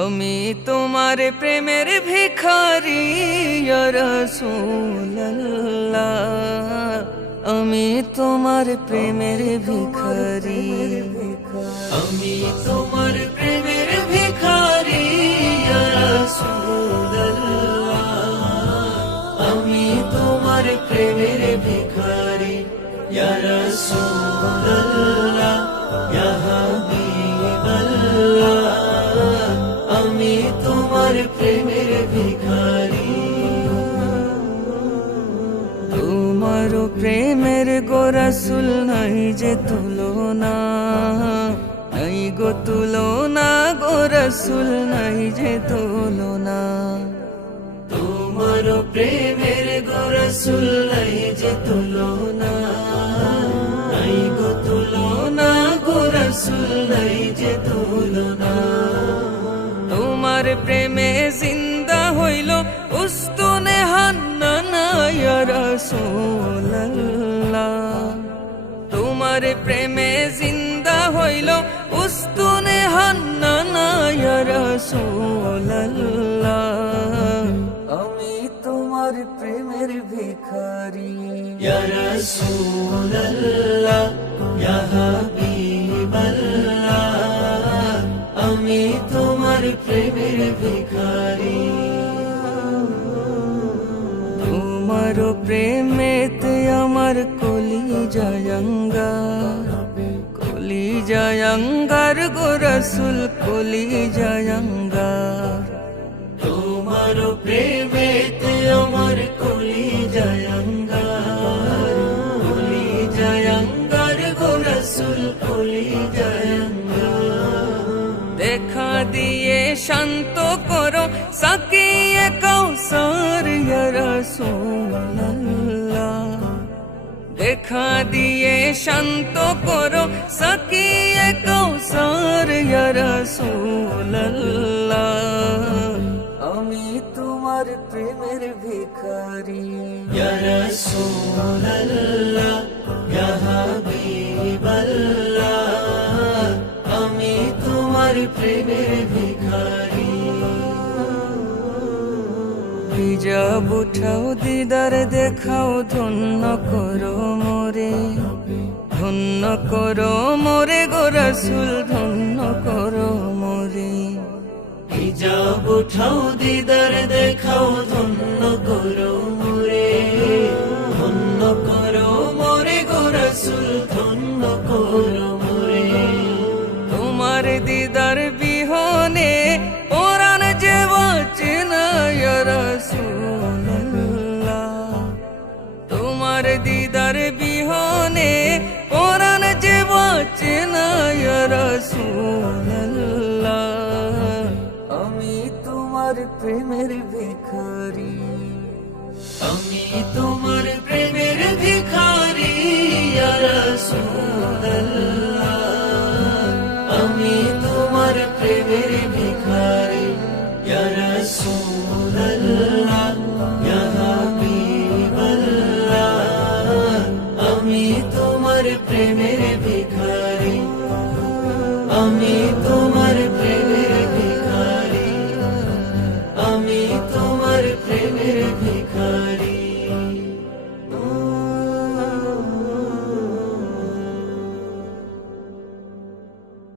আমি তোমার প্রেমের ভিখারি ইয়া রাসূলুল্লাহ, আমি তোমার প্রেমের ভিখারি। আমি তোমার প্রেমের ভিখারি ইয়া রাসূলুল্লাহ, আমি তোমার প্রেমের ভিখারি ইয়া রাসূলুল্লাহ, ইয়া হাবিবাল্লাহ, আমি তোমার প্রেমের ভিখারি। তোমার প্রেমের গো রাসূল নাই যে তুলনা, নাই গো তুলনা, গো রাসূল নাই যে তুলনা। তোমার প্রেমের গো রাসূল নাই যে তুলনা, নাই গো তুলনা, গো রাসূল নাই যে তুলনা। তোমার প্রেমে জিন্দা হইল উস্তুনে হান্নানা ইয়া রাসূলুল্লাহ, তোমার প্রেমে জিন্দা হইল উস্তুনে হান্নানা ইয়া রাসূলুল্লাহ, আমি তোমার প্রেমের ভিখারি ইয়া রাসূলুল্লাহ, ইয়া হাবিবাল্লাহ, আমি তোমার প্রেমের ভিখারি। তোমার প্রেমেতে আমার কলিজায় অঙ্গার, কলিজায় অঙ্গার গো রাসূল, কলিজায় অঙ্গার। তোমার প্রেমেতে আমার কলিজায় অঙ্গার, কলিজায় অঙ্গার গো রাসূল, কলিজায় অঙ্গার। দেখা দিয়ে শান্ত করো সাকিয়ে কাউসার ইয়া রাসূলুল্লাহ, দেখা দিয়ে শান্ত করো সাকিয়ে কাউসার ইয়া রাসূলুল্লাহ, আমি তোমার প্রেমের ভিখারি ইয়া রাসূলুল্লাহ, ইয়া হাবিবাল্লাহ, আমি তোমার প্রেমের ভিখারি। হিজাব উঠাও দিদার দেখাও, ধন্য করো মোরে, ধন্য করো মোরে গো রাসূল, ধন্য করো মোরে। হিজাব উঠাও দিদার দেখাও, ধন্য করো মোরে, ধন্য করো মোরে গো রাসূল, ধন্য করো মোরে। তোমার দিদার বিহনে পরাণ যে বাঁচে না ইয়া রাসূলুল্লাহ, তোমার দিদার বিহনে পরাণ যে বাঁচে না ইয়া রাসূলুল্লাহ, আমি তোমার প্রেমের ভিখারি। আমি তোমার প্রেমের ভিখারি ইয়া রাসূলুল্লাহ, আমি তোমার প্রেমের ভিখারি ইয়া রাসূলুল্লাহ, ইয়া হাবিবাল্লাহ, আমি তোমার প্রেমের ভিখারি, আমি তোমার প্রেমের